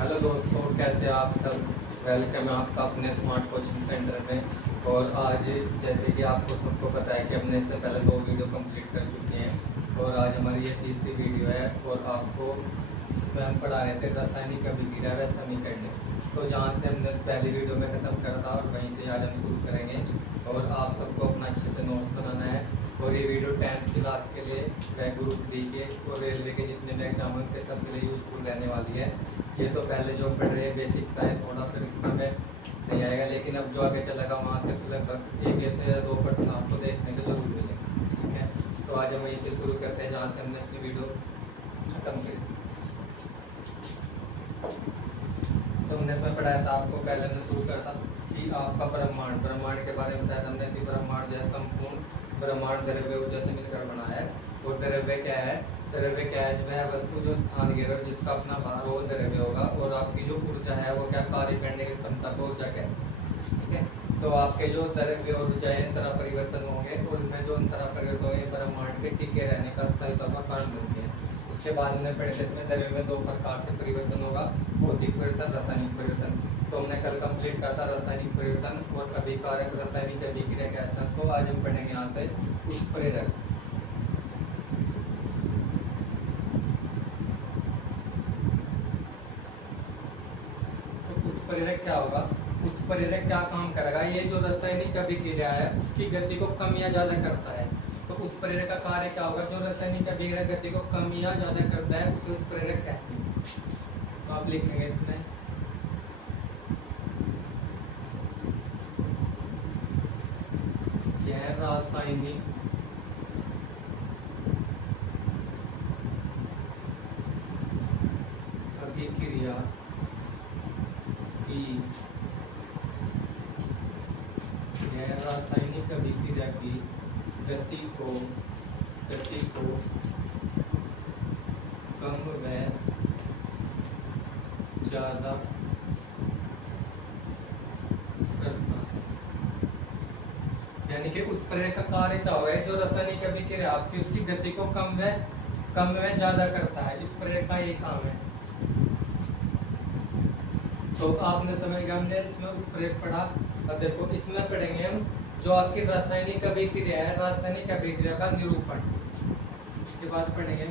Hello दोस्तों, कैसे आप सब। वेलकम है आपका अपने स्मार्ट कोचिंग सेंटर में। और आज जैसे कि आपको सबको पता है कि हमने इससे पहले 2 वीडियो कंप्लीट कर चुके हैं और आज हमारी ये तीसरी वीडियो है। और आपको इसमें हम पढ़ा रहे थे रासायनिक अभिक्रिया व समीकरण। तो जहाँ से हमने पहली वीडियो में ख़त्म करा था और वहीं से आज हम शुरू करेंगे। और आप सबको अपना अच्छे से नोट्स बनाना है। और ये वीडियो 10th क्लास के लिए व ग्रुप डी के और रेलवे के जितने भी एग्जाम हैं उनके सब के लिए यूज़फुल रहने वाली है। ये तो पहले जो पढ़ रहे हैं बेसिक का है, थोड़ा फिर में नहीं आएगा, लेकिन अब जो आगे चलेगा वहाँ से लगभग 1 से 2% आपको देखने को जरूर मिलेगा। ठीक है, तो आज हम वहीं से शुरू करते हैं जहाँ से हमने अपनी वीडियो खत्म की। तो हमने इसमें पढ़ाया था, आपको पहले हमने शुरू करता कि आपका ब्रह्मांड के बारे में बताया था हमने कि ब्रह्मांड जो है संपूर्ण ब्रह्मांड द्रव्य ऊर्जा से मिलकर बना है। और द्रव्य क्या है वह वस्तु जो स्थान घेर जिसका अपना भार हो द्रव्य होगा। और आपकी जो ऊर्जा है वो क्या कार्य करने की क्षमता को ऊर्जा कहते हैं। ठीक है, तो आपके जो द्रव्य और ऊर्जा है अंतरा परिवर्तन होंगे और उनमें जो अंतरा परिवर्तन होंगे ब्रह्मांड के टिके रहने का स्थायित्व का कारण बनते हैं। उसके बाद हमने पढ़े थे इसमें द्रव्य में 2 प्रकार से परिवर्तन होगा, भौतिक परिवर्तन, रासायनिक परिवर्तन। तो हमने कल कंप्लीट करा था रासायनिक परिवर्तन और अभिकारक रासायनिक अभिक्रिया कैसा। तो आज हम पढ़ेंगे यहाँ से उत्प्रेरक। उत्प्रेरक क्या होगा, उत्प्रेरक क्या काम करेगा, ये जो रासायनिक अभिक्रिया है उसकी गति को कम या ज्यादा करता है। तो उत्प्रेरक का कार्य क्या होगा, जो रासायनिक अभिक्रिया गति को कम या ज्यादा करता है उसे उत्प्रेरक कहते हैं। तो आप लिखेंगे इसमें यह रासायनिक अभिक्रिया की रासायनिक अभिक्रिया की गति को कम व ज्यादा करता है। यानी कि उत्प्रेरक का कार्य क्या होगा, जो रासायनिक अभिक्रिया आपकी उसकी गति को कम व ज्यादा करता है। इस प्रेरक का ये काम है। तो आपने समझ गया, हमने इसमें उत्प्रेरक पढ़ा। अब देखो इसमें पढ़ेंगे हम जो आपकी रासायनिक अभिक्रिया है, रासायनिक अभिक्रिया का निरूपण। इसके बाद पढ़ेंगे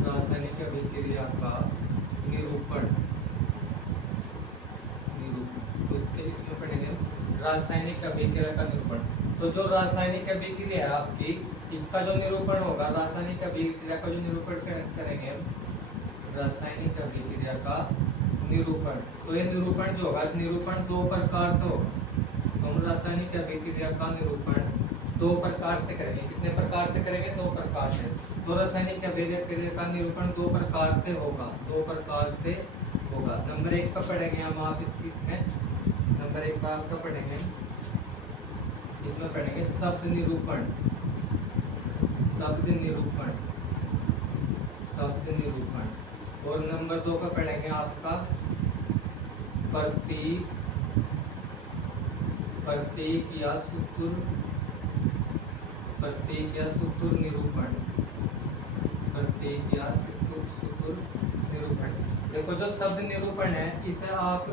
रासायनिक अभिक्रिया का निरूपण। तो इसमें पढ़ेंगे रासायनिक अभिक्रिया का निरूपण। तो जो रासायनिक अभिक्रिया है आपकी, इसका जो निरूपण होगा, रासायनिक अभिक्रिया का जो निरूपण करेंगे रासायनिक अभिक्रिया का निरूपण। तो ये निरूपण जो होगा, निरूपण 2 प्रकार से होगा। तो हम रासायनिक अभिक्रिया का निरूपण 2 प्रकार से करेंगे। कितने प्रकार से करेंगे? 2 प्रकार से। तो रासायनिक अभिक्रिया का निरूपण 2 प्रकार से होगा, 2 प्रकार से होगा। नंबर 1 का पढ़ेंगे हम, आप इसमें नंबर 1 का आपका पढ़ेंगे, इसमें पढ़ेंगे शब्द निरूपण। और नंबर 2 का पढ़ेंगे आपका प्रतीक या सूत्र निरूपण। देखो जो शब्द निरूपण है इसे आप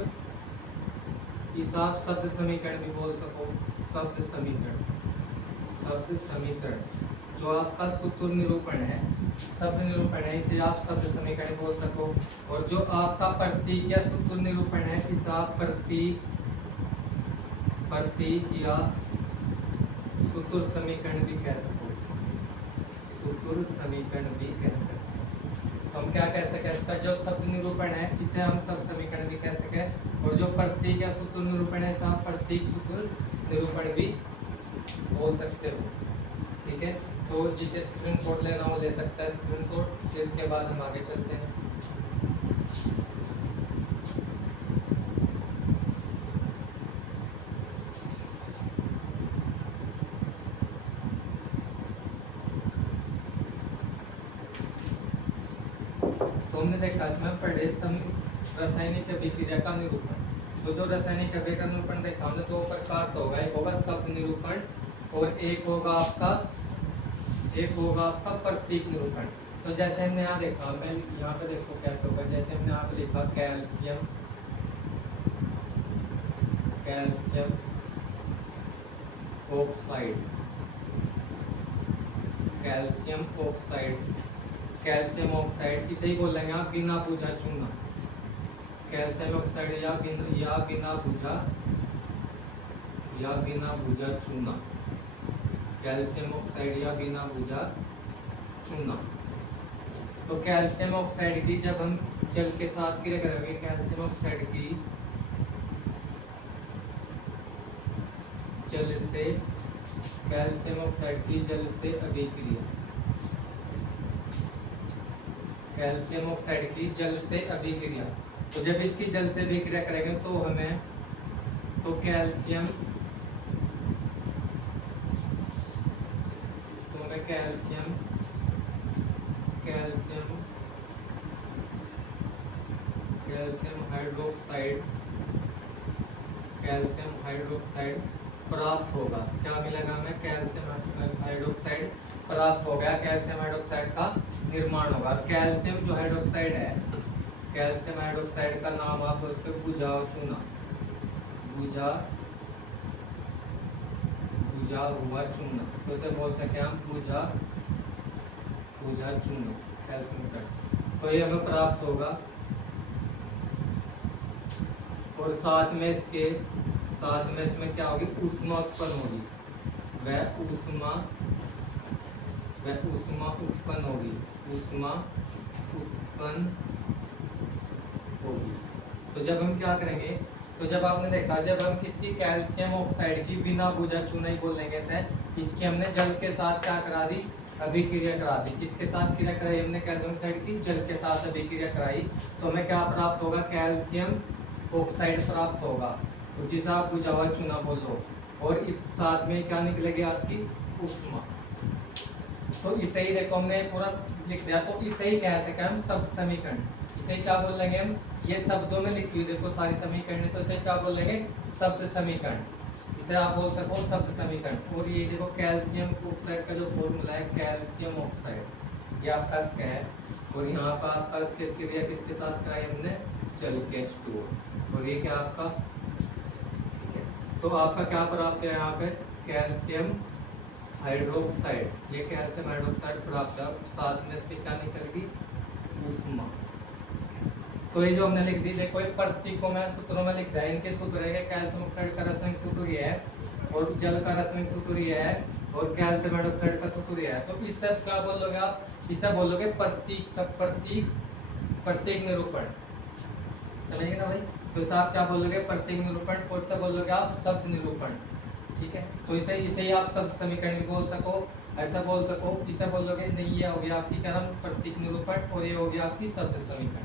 शब्द समीकरण भी बोल सको। शब्द समीकरण जो आपका सूत्र निरूपण है, शब्द निरूपण है, इसे आप शब्द समीकरण बोल सको। और जो आपका प्रतीक या सूत्र निरूपण है इसे आप प्रतीक या सूत्र समीकरण भी कह सको। तो हम क्या कह सके, इसका जो शब्द निरूपण है इसे हम शब्द समीकरण भी कह सके। और जो प्रतीक या सूत्र निरूपण है इसे आप प्रतीक सूत्र निरूपण भी बोल सकते हो। ठीक है, तो जिसे स्क्रीनशॉट लेना हो ले सकता है स्क्रीनशॉट। इसके बाद हम आगे चलते हैं। तो हमने देखा इसमें पढ़े रासायनिक अभिक्रिया का निरूपण। तो जो रासायनिक अभिक्रिया निरूपण देखा हमने दो प्रकार का होगा, एक होगा शब्द निरूपण और एक होगा आपका प्रतीक निरूपण। तो जैसे हमने यहाँ देखा, मैं यहाँ पे देखो कैसे होगा, जैसे हमने यहाँ पे लिखा कैल्शियम ऑक्साइड, कैल्शियम ऑक्साइड इसे ही बोलेंगे आप बिना बुझा चूना, कैल्शियम ऑक्साइड या बिना बुझा चूना, कैल्शियम ऑक्साइड या बिना बुझा चूना। तो कैल्शियम ऑक्साइड की जब हम जल के साथ क्रिया करेंगे, कैल्शियम ऑक्साइड की जल से अभिक्रिया, कैल्शियम ऑक्साइड की जल से अभिक्रिया। तो जब इसकी जल से अभिक्रिया करेंगे तो हमें कैल्शियम हाइड्रोक्साइड प्राप्त होगा। क्या मिलेगा हमें? कैल्शियम हाइड्रोक्साइड प्राप्त हो गया, कैल्शियम हाइड्रोक्साइड का निर्माण होगा। कैल्शियम जो हाइड्रोक्साइड है, कैल्शियम हाइड्रोक्साइड का नाम आप उसके बुझा चूना, बुझा हुआ चूना, तो उसे बोल सकते हैं हम बुझा चूना कैल्शियम हाइड्रोक्साइड। तो ये हमें प्राप्त होगा और साथ में इसमें क्या होगी? ऊष्मा उत्पन्न होगी, वह ऊष्मा उत्पन्न होगी। तो जब हम क्या करेंगे, तो जब आपने देखा, जब हम किसकी कैल्शियम ऑक्साइड की बिना बुझा चूना ही बोलेंगे सर, इसकी हमने जल के साथ क्या करा दी? अभिक्रिया करा दी। किसके साथ क्रिया कराई हमने? कैल्शियम ऑक्साइड की जल के साथ अभिक्रिया कराई, तो हमें क्या प्राप्त होगा? कैल्शियम ऑक्साइड प्राप्त होगा, तो जिसे आप बुझा हुआ चूना बोल लो। और साथ में क्या निकलेगी? आपकी ऊष्मा। तो इसे ही देखो हमने पूरा लिख दिया, तो इसे ही कह सके हम शब्द समीकरण। इसे क्या बोल लेंगे हम? ये शब्दों में लिखी हुई देखो सारी समीकरण, तो इसे क्या बोल लेंगे? शब्द समीकरण। इसे आप बोल सको शब्द समीकरण। और ये देखो कैल्शियम ऑक्साइड का जो फॉर्मूला है, कैल्शियम ऑक्साइड, ये आपका इसका है। और यहाँ पर आपका इसके क्रिया किसके साथ कराई हमने? जल के H2O। और ये क्या आपका? तो आपका क्या प्राप्त है यहाँ पे? कैल्शियम हाइड्रोक्साइड, ये कैल्शियम हाइड्रोक्साइड प्राप्त है। साथ में इसकी क्या निकलेगी? ऊष्मा। तो ये जो हमने लिख दी, देखो इस प्रतीकों में सूत्रों में लिख दिया, इनके सूत्र है। कैल्शियम ऑक्साइड का रासायनिक सूत्र ये है, और जल का रासायनिक सूत्र ये है, और कैल्शियम हाइड्रोक्साइड का सूत्र ये है। तो इस सब क्या बोलोगे आप? इसे बोलोगे प्रतीक निरूपण। समझिए ना भाई? तो इसे आप क्या बोलोगे? प्रतीक निरूपण। और इसे बोलोगे आप शब्द निरूपण। ठीक है, तो इसे ही आप शब्द समीकरण भी बोल सको, ऐसा बोल सको। इसे बोलोगे नहीं, ये हो गया आपकी क्या नाम? प्रतीक निरूपण, और ये हो गया आपकी शब्द समीकरण।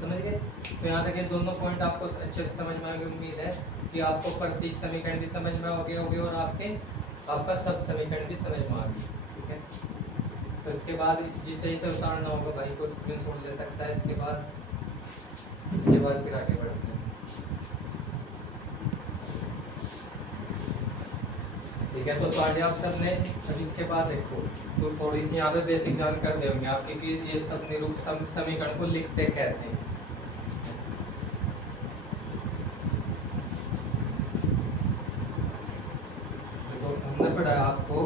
समझ गए? तो यहाँ तक ये दोनों पॉइंट आपको अच्छे से समझ में आएंगे। उम्मीद है कि आपको प्रतीक समीकरण भी समझ में आ गए होंगे और आपका शब्द समीकरण भी समझ में आ गई। ठीक है, तो इसके बाद जिसे इसे उतारना होगा भाई को स्क्रीनशॉट ले सकता है। इसके बाद फिर आगे बढ़ते हैं। ठीक है, तो आप सबने अब इसके बाद देखो, तो थोड़ी सी यहाँ पे बेसिक जानकारी देंगे आपके कि ये सब समीकरण को लिखते कैसे हैं। देखो हमने पढ़ा आपको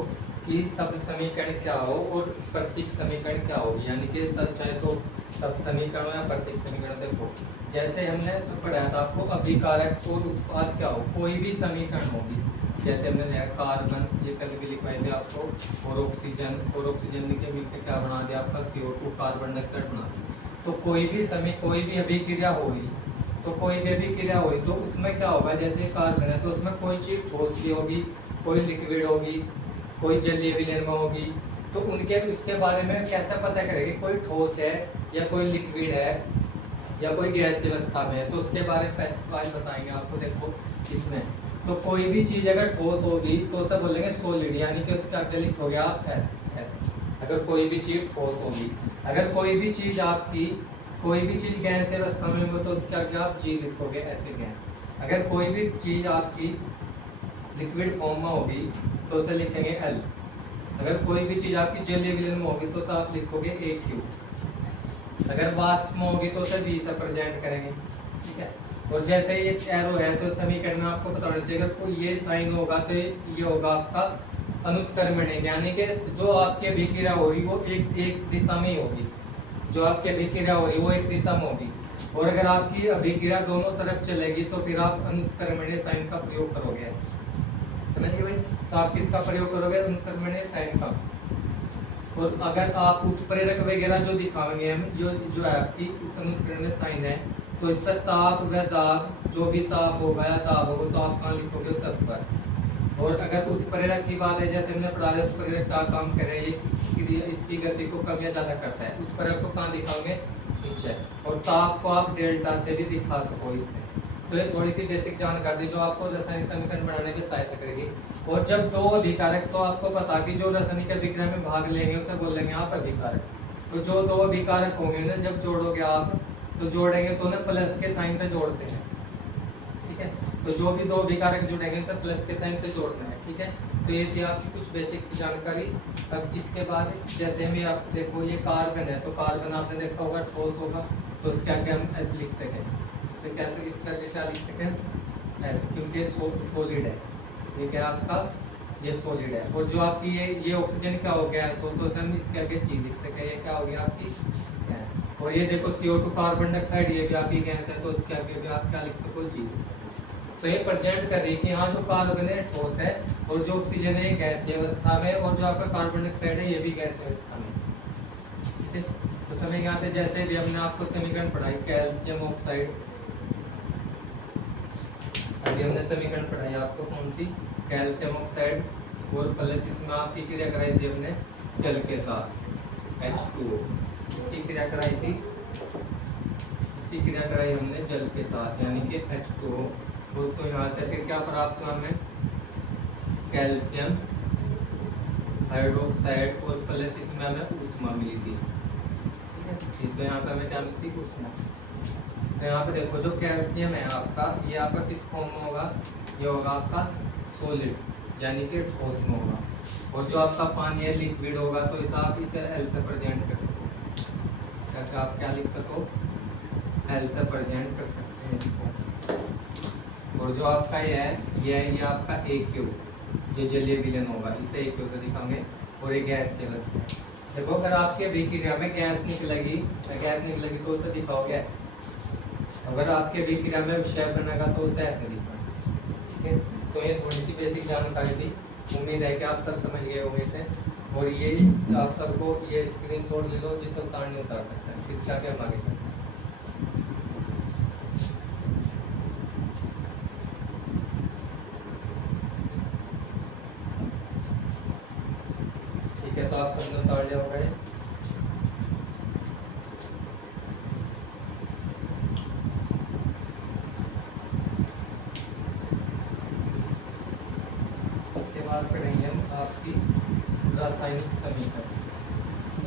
कि शब्द समीकरण क्या हो और प्रतीक समीकरण क्या होगी, यानी कि चाहे तो शब्द समीकरण या प्रतीक समीकरण। देखो जैसे हमने पढ़ाया था आपको अभिकारक और उत्पाद क्या हो, कोई भी समीकरण होगी। जैसे हमने लिया कार्बन, ये कल भी लिखवाई थी आपको, और ऑक्सीजन के मिलकर क्या बना दिया? आपका CO2 कार्बन डाइऑक्साइड बना दिया। तो कोई भी अभिक्रिया होगी, तो उसमें क्या होगा? जैसे कार्बन है, तो उसमें कोई चीज ठोस की होगी, कोई लिक्विड होगी, कोई जलीय विलयन में होगी। तो उसके बारे में कैसे पता करेंगे कोई ठोस है या कोई लिक्विड है या कोई गैस अवस्था में है? तो उसके बारे में आज बताएंगे आपको। देखो इसमें तो कोई भी चीज़ अगर ठोस होगी तो उसे बोलेंगे सॉलिड, यानी कि उसका अत्यधिक हो गया आप ऐसे। अगर कोई भी चीज़ ठोस होगी, अगर कोई भी चीज़ गैस अवस्था में हो तो उसका क्या आप जी लिखोगे ऐसे गैस। अगर कोई भी चीज़ आपकी लिक्विड फॉर्म में होगी तो उसे लिखेंगे एल। अगर कोई भी चीज़ आपकी जेली विलयन में होगी तो उसे आप लिखोगे ए क्यू। अगर वाष्प में होगी तो उसे वी से प्रेजेंट करेंगे, ठीक है। और जैसे ये एरो है तो समीकरण में आपको पता होना चाहिए अगर कोई ये साइन होगा तो ये होगा आपका अनुत्क्रमणिक, यानी कि जो आपकी अभिक्रिया होगी वो एक दिशा में ही होगी। जो आपकी अभिक्रिया हो रही है वो एक दिशा में होगी। और अगर आपकी अभिक्रिया दोनों तरफ चलेगी तो फिर आप अनुत्क्रमणीय साइन का प्रयोग करोगे। ऐसे समझिए भाई, तो आप किसका प्रयोग करोगे? अनुत्क्रमणीय साइन का। और अगर आप उत्प्रेरक वगैरह जो दिखाएंगे हम, जो है आपकी अनुत्क्रमणीय साइन है, तो इस पर ताप व दाब, जो भी ताप होगा या दाब होगा तो आप कहाँ लिखोगे? उस पर। और अगर उत्प्रेरक की बात है, जैसे हमने पढ़ा है उत्प्रेरक का काम करे ये इसकी गति को कम या ज़्यादा करता है। उत्प्रेरक को कहाँ दिखाओगे? नीचे। और ताप को आप डेल्टा से भी दिखा सको इससे। तो ये थोड़ी सी बेसिक जानकारी जो आपको रासायनिक समीकरण बनाने में सहायता करेगी। और जब दो अभिकारक, तो आपको पता कि जो रासायनिक अभिक्रिया में भाग लेंगे उसे बोल लेंगे आप अभिकारक। तो जो दो अभिकारक होंगे ना, जब जोड़ोगे आप तो जोड़ेंगे तो ना प्लस के साइन से जोड़ते हैं, ठीक है। तो जो भी दो अभिकारक जुड़ेंगे उसे प्लस के साइन से जोड़ते हैं, ठीक है। तो ये थी आपकी कुछ बेसिक सी जानकारी। अब इसके बाद जैसे में आप देखो ये कार्बन है, तो कार्बन आपने देखा होगा ठोस होगा, तो उसके आगे हम एस लिख सकें। इसे कैसे, इसका क्या लिख सकें? एस, क्योंकि सॉलिड है। ये क्या आपका? ये सॉलिड है। और जो आपकी ये ऑक्सीजन क्या हो गया? तो हम इसके आगे चीज लिख सकें। ये क्या हो गया आपकी? गैस। और ये देखो CO2 कार्बन डाइऑक्साइड, ये भी आपकी गैस है, तो उसके आगे भी आप क्या लिख सको? जी लिख सको। तो ये प्रेजेंट कर रही है कि यहाँ जो कार्बन है ठोस है, और जो ऑक्सीजन है गैसीय अवस्था में, और जो आपका कार्बन डाइऑक्साइड है ये भी गैसीय अवस्था में, ठीक है। तो समीकरण आते जैसे भी हमने आपको समीकरण पढ़ाई कैल्शियम ऑक्साइड, अभी हमने समीकरण पढ़ाई आपको कौन सी? कैल्शियम ऑक्साइड, और प्लस इसमें आपकी क्रिया कराई थी हमने जल के साथ H2O। इसकी क्रिया कराई थी, इसकी क्रिया कराई हमने जल के साथ यानी कि H2O। तो यहाँ से फिर क्या प्राप्त हुआ हमें? कैल्शियम हाइड्रोक्साइड, और प्लस इसमें हमें ऊष्मा मिली थी, ठीक है। तो यहाँ पे हमें क्या मिलती? ऊष्मा। तो यहाँ पे देखो जो कैल्शियम है आपका, ये आपका किस फॉर्म में होगा? ये होगा आपका सॉलिड, यानी कि ठोस में होगा। और जो आपका पानी है लिक्विड होगा, तो इसे एल से प्रेजेंट कर सको। इसका आप क्या लिख सको? एल से प्रेजेंट कर सकते हैं इसको। और जो आपका ये आपका AQ, जो जलीय विलयन होगा, इसे AQ से दिखाएंगे। और ये गैस से बचते हैं। देखो अगर आपकी अभिक्रिया में गैस निकलेगी तो उसे दिखाओ गैस। अगर आपके अभिक्रिया में विषय बनेगा तो उसे ऐसे दिखाओ, ठीक है। तो ये थोड़ी सी बेसिक जानकारी थी, उम्मीद है कि आप सब समझ गए होंगे इसे। और ये आप सबको ये स्क्रीनशॉट ले लो, जिसे उतार नहीं उतार सकते हैं। इसका क्या आगे चलते हैं। ठीक है, तो आप सबने उतार लिया होगा। बाद पढ़ेंगे हम आपकी रासायनिक समीकरण।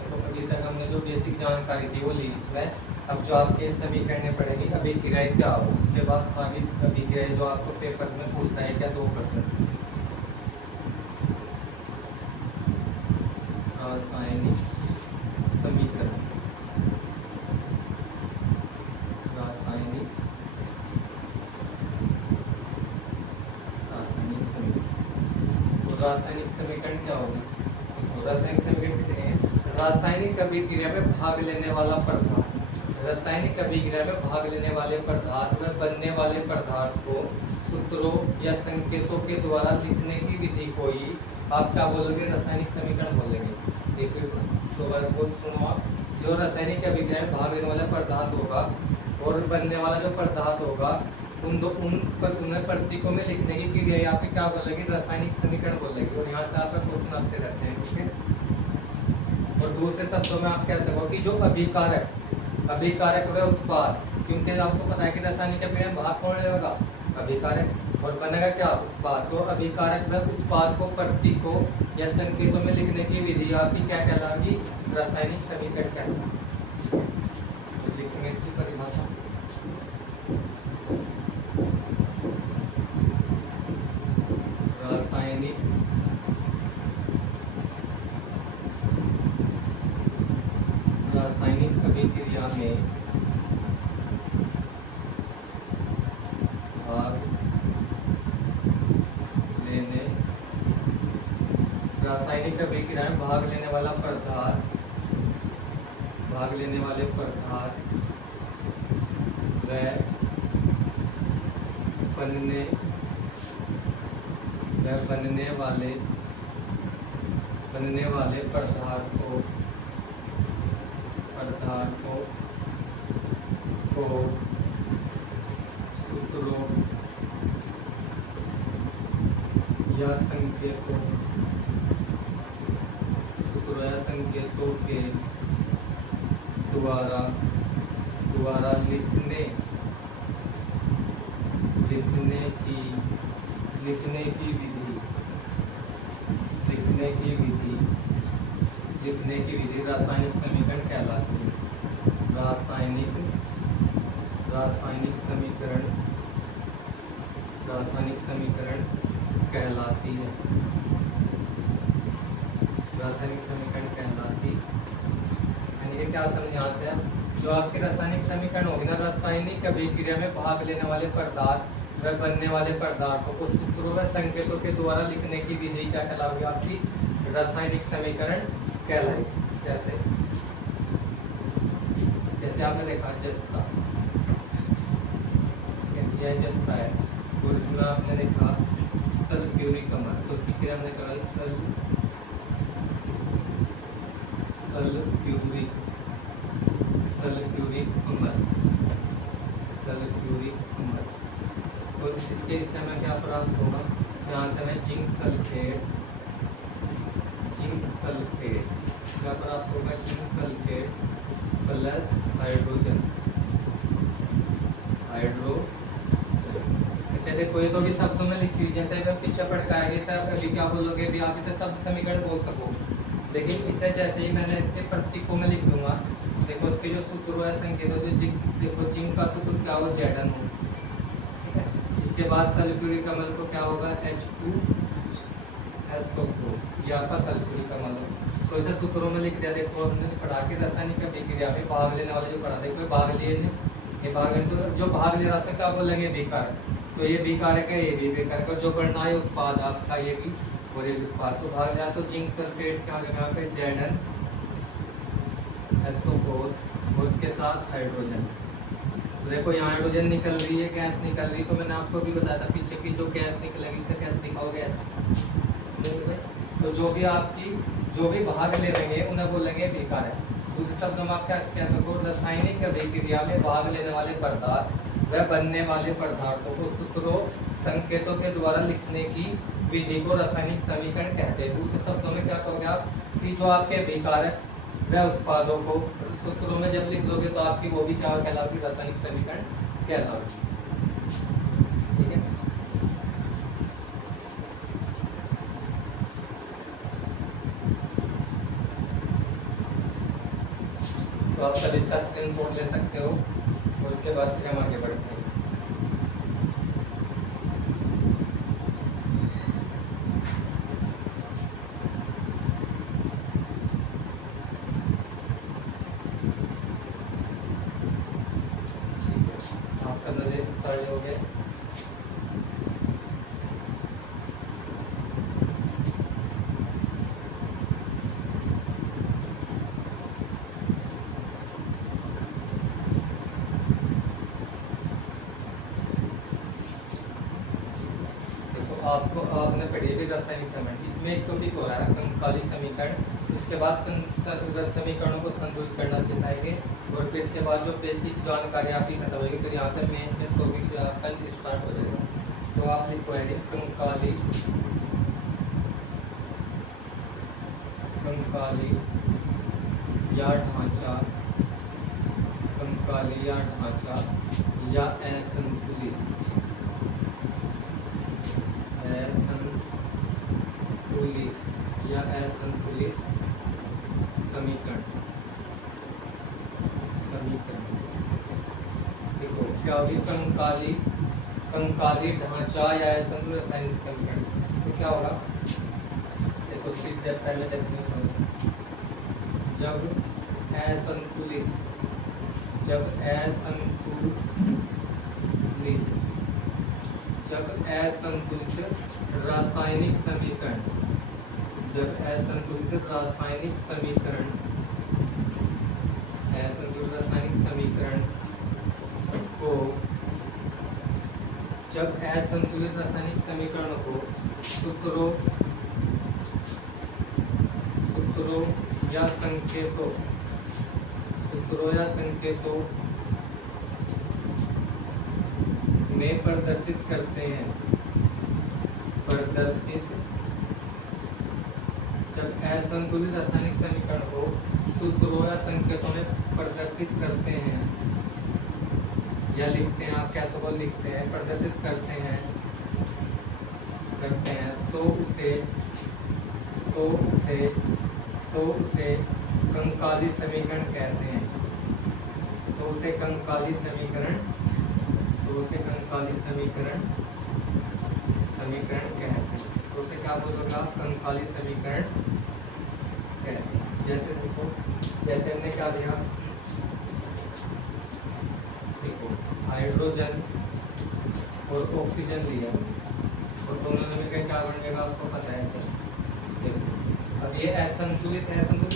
तो अभी तक हमने जो बेसिक जानकारी थी वो ली इसमें। अब जो आपके समीकरण पढ़ेंगे अभिक्रियाएं क्या हो, उसके बाद आगे अभिक्रियाएं जो आपको पेपर में पूछता है क्या 2%। रासायनिक समीकरण, रासायनिक समीकरण। रासायनिक समीकरण क्या होगा? रासायनिक समीकरण किसे कहेंगे? रासायनिक अभिक्रिया में भाग लेने वाला पदार्थ, रासायनिक अभिक्रिया में भाग लेने वाले पदार्थ में बनने वाले पदार्थ को सूत्रों या संकेतों के द्वारा लिखने की विधि को ही आप क्या बोलोगे? रासायनिक समीकरण बोलेंगे। एक तो बस बोल सुनो आप, जो रासायनिक अभिक्रिया में भाग लेने वाला पदार्थ होगा और बनने वाला जो पदार्थ होगा, उन्हें प्रतीकों में लिखने की क्रिया आप क्या बोलेंगे? रासायनिक समीकरण बोलेंगे। और यहाँ से आपका क्वेश्चन आते रहते हैं, ठीक है। और दूसरे शब्दों में आप कह सको कि जो अभिकारक व उत्पाद, क्योंकि आपको पता है कि रासायनिक अभिक्रिया में भाग कौन लेगा? अभिकारक, और बनेगा क्या? उत्पाद। तो अभिकारक व उत्पाद को प्रतीकों या संकेतों में लिखने की विधि आपकी क्या कहलाएगी? रासायनिक समीकरण कहलाएगी। लिखेंगे इसकी परिभाषा। लेने भाग लेने रासायनिक अभिक्रिया में भाग लेने वाला पदार्थ, भाग लेने वाले पदार्थ व बनने वाले पदार्थों को सूत्रों या संकेतों के द्वारा लिखने की विधि रासायनिक समीकरण कहलाती है। रासायनिक समीकरण कहलाती है। रासायनिक समीकरण कहलाती, यानी कि क्या समझ यहाँ से आप, जो आपके रासायनिक समीकरण होगी ना, रासायनिक अभिक्रिया में भाग लेने वाले पदार्थ व बनने वाले पदार्थों को सूत्रों व संकेतों के द्वारा लिखने की विधि क्या कहलाएगी? आपकी रासायनिक समीकरण कहलाएगी। जैसे आपने देखा जस्ता, यह जस्ता है, और इसमें आपने देखा सल्फ्यूरिक अम्ल, तो उसकी क्रिया हमने कराई सल्फ्यूरिक अम्ल। और इसके हिस्से में क्या प्राप्त होगा? यहाँ से हमें जिंक सल्फेट क्या प्राप्त होगा? Zinc sulphate plus hydrogen. अच्छा देखो, ये तो भी शब्दों में लिखी हुई, जैसे अगर पीछे पढ़ाएंगे सर अभी क्या बोलोगे, अभी आप इसे शब्द समीकरण बोल सको, लेकिन इसे जैसे ही मैंने इसके प्रतीकों में लिख दूंगा, देखो इसके जो सूत्र है संकेत हो, देखो जिंक का सूत्र क्या हो? Zn हो, ठीक है। इसके बाद सल्फ्यूरिक अम्ल को क्या होगा? H2SO4, ये आपका सल्फ्यूरिक अम्ल हो। तो इसे सूत्रों में लिख दिया। देखो हमने पढ़ा के रासायनिक अभिक्रिया में भाग लेने वाले जो पढ़ा, देखो भाग लिए, ये भाग ले, तो जो भाग ले रहा क्या बोलेंगे? विकारक। तो ये विकारक है, ये भी विकारक, और जो बनना है उत्पाद आपका ये भी, और ये उत्पाद तो भाग जाए, तो जिंक सल्फेट क्या हो जाएगा? यहाँ पे ZnSO4 और उसके साथ हाइड्रोजन। तो देखो यहाँ हाइड्रोजन निकल रही है, गैस निकल रही, तो मैंने आपको भी बताया था पीछे की, जो गैस निकलेगी उसे कैसे दिखाओ? गैस। तो जो भी भाग ले रहे हैं उन्हें बोलेंगे विकारक। दूसरे शब्दों में आप क्या कह सको? रासायनिक अभिक्रिया में भाग लेने वाले पदार्थ व बनने वाले पदार्थों को सूत्रों संकेतों के द्वारा लिखने की विधि को रासायनिक समीकरण कहते हैं। दूसरे शब्दों में क्या कहोगे आप? कि जो आपके विकारक व उत्पादों को सूत्रों में जब लिख लोगे तो आपकी वो भी क्या कहलाएगी? रासायनिक समीकरण कहलाएगी। ठीक है। तो आप सब इसका स्क्रीनशॉट ले सकते हो, और उसके बाद फिर हम आगे बढ़ते हैं। आप सब नजर उतार हो गए। आपने पढ़ी है रासायनिक समीकरण, इसमें एक टॉपिक हो रहा है कंकाली समीकरण, उसके बाद समीकरणों को संतुलित करना सिखाएंगे, और फिर इसके बाद जो बेसिक जानकारी आपकी खत्म होगी, फिर यहाँ से मेन टॉपिक जो आपका स्टार्ट हो जाएगा। तो आप लिखो हेडिंग कंकाली या ढांचा, या असंतुलित समीकरण। देखो क्या होगी? कंकाली ढांचा या असंतुलित रासायनिक समीकरण, तो क्या होगा? देखो सीधे पहले डेफिनेशन, जब जब असंतुलित रासायनिक समीकरण को सूत्रों या संकेतों में प्रदर्शित करते हैं। जब असंतुलित रासायनिक समीकरण को सूत्रों या संकेतों में प्रदर्शित करते हैं या लिखते हैं, आप कैसे को लिखते हैं, प्रदर्शित करते हैं तो उसे कंकाली समीकरण कहते हैं। तो उसे कंकाली समीकरण कहते हैं। तो उसे क्या बोलोगे आप? कंकाली समीकरण कहते हैं। जैसे देखो, जैसे हमने क्या लिया, देखो हाइड्रोजन और ऑक्सीजन लिया और दोनों में क्या बनेगा आपको पता है। चलो देखो, अब ये असंतुलित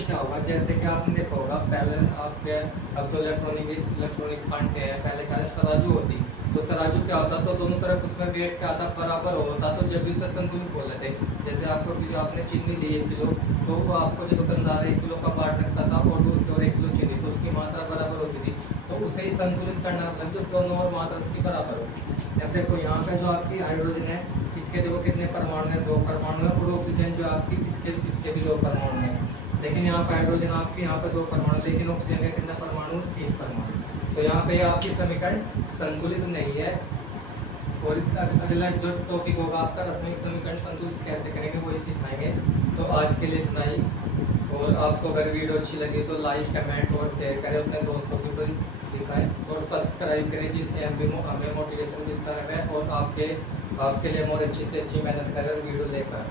क्या होगा? जैसे कि आपने देखा होगा पहले आपके, अब तो इलेक्ट्रॉनिक कांटे हैं, पहले क्या तराजू होती, तो तराजू क्या होता, तो दोनों तरफ उसमें वेट क्या आता, बराबर होता, तो जब भी उसे संतुलित बोले थे। जैसे आपको आपने चीनी ली 1 किलो, तो वो आपको जो दुकानदार 1 किलो का बाट रखता था और दूसरे और 1 किलो चीनी, तो उसकी मात्रा बराबर होती थी। तो उसे ही संतुलित करना मतलब जो दोनों और मात्रा उसकी बराबर हो। या देखो यहाँ पे जो आपकी हाइड्रोजन है, इसके देखो कितने परमाणु हैं, 2 परमाणु हैं, और ऑक्सीजन जो आपकी इसके भी 2 परमाणु हैं। लेकिन यहाँ पे हाइड्रोजन आपकी यहाँ पे 2 परमाणु, लेकिन ऑक्सीजन का कितना परमाणु? 1 परमाणु। तो यहाँ पे आपकी समीकरण संतुलित नहीं है। और अगला जो टॉपिक होगा आपका, रासायनिक समीकरण संतुलित कैसे करेंगे, वही सिखाएंगे। तो आज के लिए इतना ही। और आपको अगर वीडियो अच्छी लगी तो लाइक, कमेंट और शेयर करें, अपने दोस्तों को भी दिखाएं और सब्सक्राइब करें, जिससे हमें मोटिवेशन मिलता रहे और आपके लिए और अच्छी से अच्छी मेहनत करें और वीडियो लेकर